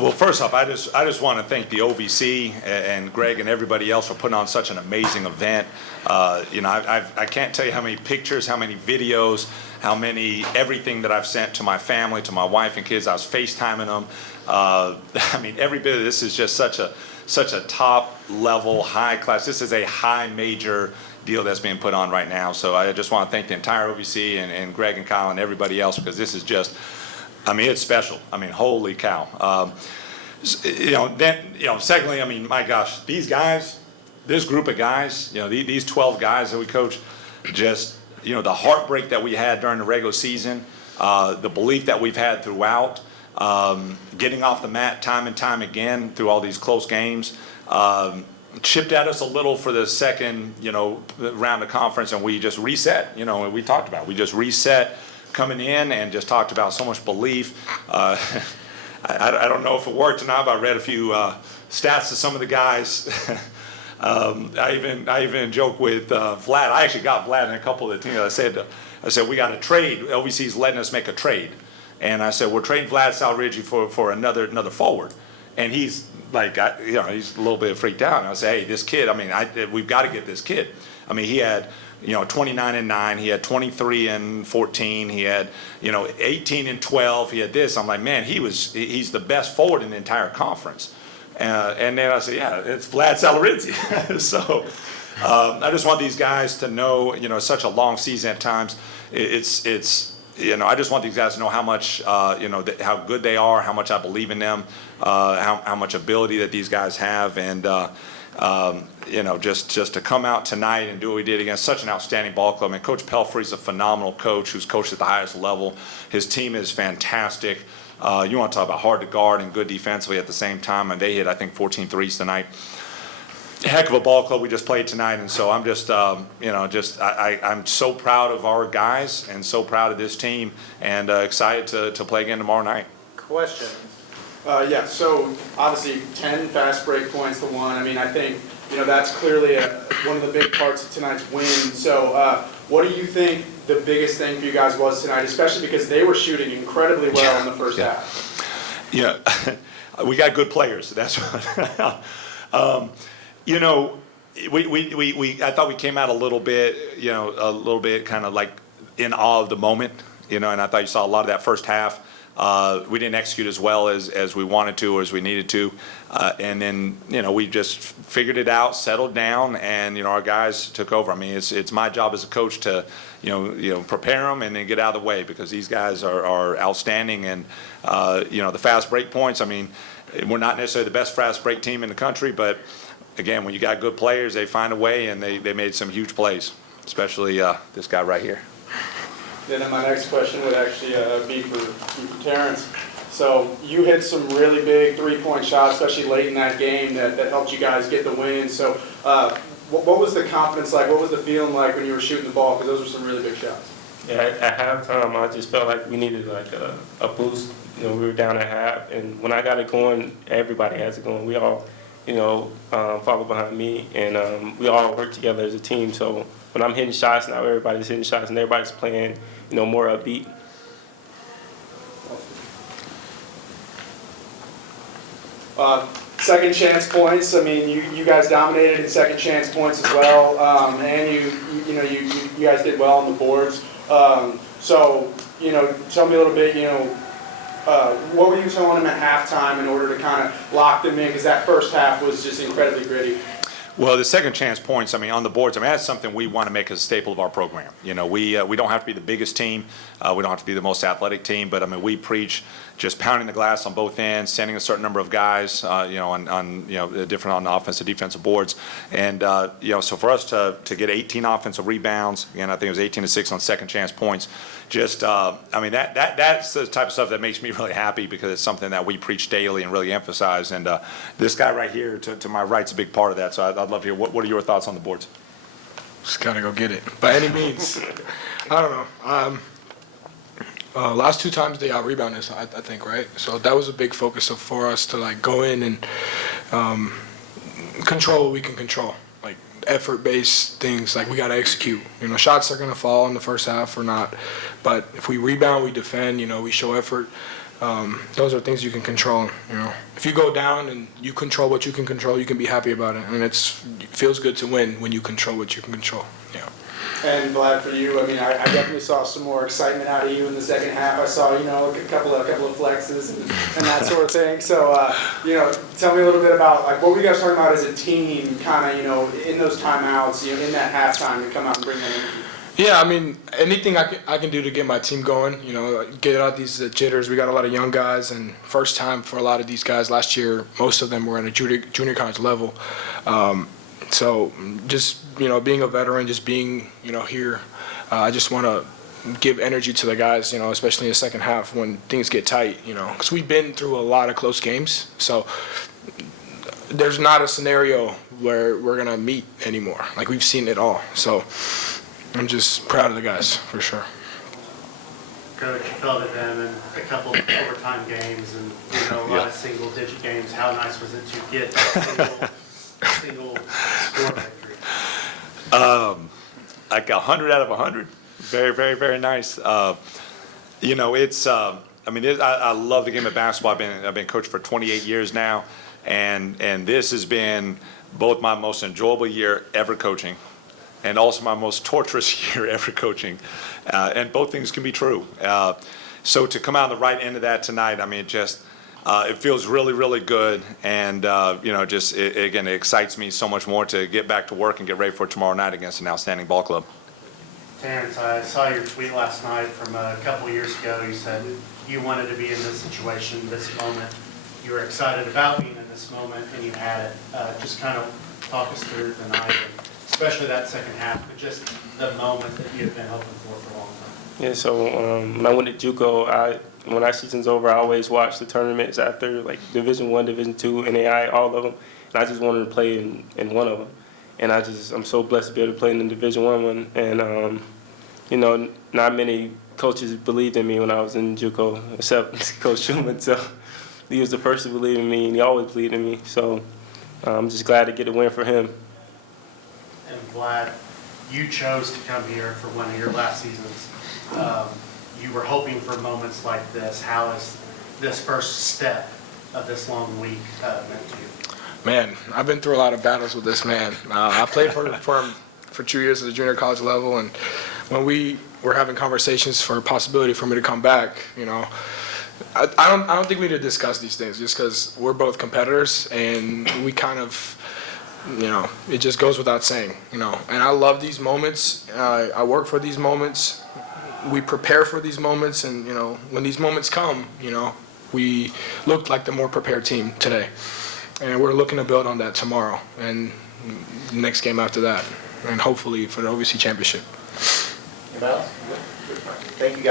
Well, first off, I just want to thank the OVC and Greg and everybody else for putting on such an amazing event. I can't tell you how many pictures, how many videos, everything that I've sent to my family, to my wife and kids. I was FaceTiming them. Every bit of this is just such a top level, high class. This is a high major deal that's being put on right now. So I just want to thank the entire OVC and Greg and Kyle and everybody else, because this is just, it's special. Holy cow. Secondly, my gosh, these guys, this group of guys, these 12 guys that we coach, just, the heartbreak that we had during the regular season, the belief that we've had throughout, getting off the mat time and time again through all these close games, chipped at us a little for the second, round of conference, and we just reset, we talked about it. We just reset coming in and just talked about so much belief. I don't know if it worked or not, but I read a few stats to some of the guys. I even joked with Vlad. I actually got Vlad and a couple of the teams. I said we got a trade. LVC's letting us make a trade, and I said we're trading Vlad Salrigi for another forward, and he's like, he's a little bit freaked out. And I said, hey, this kid. We've got to get this kid. He had 29 and 9. He had 23 and 14. He had 18 and 12. He had this. I'm like, man, he's the best forward in the entire conference. And then I said, yeah, it's Vlad Salarizzi. So I just want these guys to know, such a long season at times. I just want these guys to know how much, how good they are, how much I believe in them, how much ability that these guys have, and just to come out tonight and do what we did against such an outstanding ball club. Coach Pelfrey's a phenomenal coach who's coached at the highest level. His team is fantastic. You want to talk about hard to guard and good defensively at the same time, and they hit, I think, 14 threes tonight. Heck of a ball club we just played tonight, and so I'm just, I'm so proud of our guys and so proud of this team, and excited to play again tomorrow night. Question. So obviously 10 fast break points to 1. I think, that's clearly one of the big parts of tonight's win. So what do you think the biggest thing for you guys was tonight, especially because they were shooting incredibly well in the first half? Yeah, we got good players. That's what. I thought we came out a little bit kind of like in awe of the moment, and I thought you saw a lot of that first half. We didn't execute as well as we wanted to or as we needed to. And then, we just figured it out, settled down, and, our guys took over. It's my job as a coach to, prepare them and then get out of the way, because these guys are outstanding. And, the fast break points, we're not necessarily the best fast break team in the country, but again, when you got good players, they find a way, and they made some huge plays, especially this guy right here. Then my next question would actually be for Terrence. So you hit some really big three-point shots, especially late in that game, that helped you guys get the win. So what was the confidence like? What was the feeling like when you were shooting the ball? Because those were some really big shots. Yeah, at halftime, I just felt like we needed a boost. We were down at half, and when I got it going, everybody has it going. We all, follow behind me, and we all work together as a team. So when I'm hitting shots now, everybody's hitting shots, and everybody's playing, more upbeat. Second chance points. You guys dominated in second chance points as well, and you guys did well on the boards. So tell me a little bit. What were you telling them at halftime in order to kind of lock them in? Because that first half was just incredibly gritty. Well, the second chance points, on the boards, that's something we want to make as a staple of our program. We don't have to be the biggest team. We don't have to be the most athletic team, but we preach just pounding the glass on both ends, sending a certain number of guys, on different on the offensive, defensive boards. And, so for us to get 18 offensive rebounds, again, I think it was 18 to 6 on second chance points, just, that's the type of stuff that makes me really happy, because it's something that we preach daily and really emphasize. And this guy right here to my right is a big part of that. So I'd love to hear, what are your thoughts on the boards? Just gotta go get it by any means. I don't know. Last two times they out-rebounded us, I think, right? So that was a big focus for us to go in and control what we can control. Effort-based things, we got to execute. Shots are going to fall in the first half or not. But if we rebound, we defend, we show effort. those are things you can control. You know, if you go down and you control what you can be happy about it, and it feels good to win when you control what you can control. Yeah. And Vlad, for you, I mean, I definitely saw some more excitement out of you in the second half. I saw, you know, a couple of flexes and that sort of thing. So, you know, tell me a little bit about, like, what were you guys talking about as a team, kind of, you know, in those timeouts, you know, in that halftime to come out and bring that energy? Yeah, I mean, anything I can do to get my team going, you know, get out these jitters. We got a lot of young guys, and first time for a lot of these guys last year, most of them were at a junior college level. So just, you know, being a veteran, just being, you know, here, I just want to give energy to the guys, you know, especially in the second half when things get tight, you know, because we've been through a lot of close games. So there's not a scenario where we're going to meet anymore. Like, we've seen it all. So I'm just proud of the guys, for sure. Coach, you felt it then in a couple of overtime games and, you know, a lot of single-digit games. How nice was it to get that single score victory? Like 100 out of 100. Very, very, very nice. You know, it's, I mean, I love the game of basketball. I've been coaching for 28 years now, and this has been both my most enjoyable year ever coaching and also my most torturous year ever coaching. And both things can be true. So to come out on the right end of that tonight, I mean, it feels really, really good. And, you know, again, it excites me so much more to get back to work and get ready for tomorrow night against an outstanding ball club. Terrence, I saw your tweet last night from a couple of years ago. You said you wanted to be in this situation, this moment. You were excited about being in this moment, and you had it. Just kind of talk us through the night, especially that second half, but just the moment that you had been hoping for a long time. Yeah, so when I went to JUCO, when our season's over, I always watch the tournaments after, like Division I, Division II, NAI, all of them, and I just wanted to play in one of them. And I'm so blessed to be able to play in the Division I one. And, you know, not many coaches believed in me when I was in JUCO, except Coach Schumann. So he was the first to believe in me, and he always believed in me. So I'm just glad to get a win for him. And Vlad, you chose to come here for one of your last seasons. You were hoping for moments like this. How is this first step of this long week meant to you? Man, I've been through a lot of battles with this man. I played for him for 2 years at the junior college level, and when we were having conversations for a possibility for me to come back, you know, I don't think we need to discuss these things just because we're both competitors, and we kind of, you know, it just goes without saying, you know. And I love these moments. I work for these moments. We prepare for these moments, and, you know, when these moments come, you know, we looked like the more prepared team today. And we're looking to build on that tomorrow and the next game after that, and hopefully for the OVC championship. Anybody else? Thank you, guys.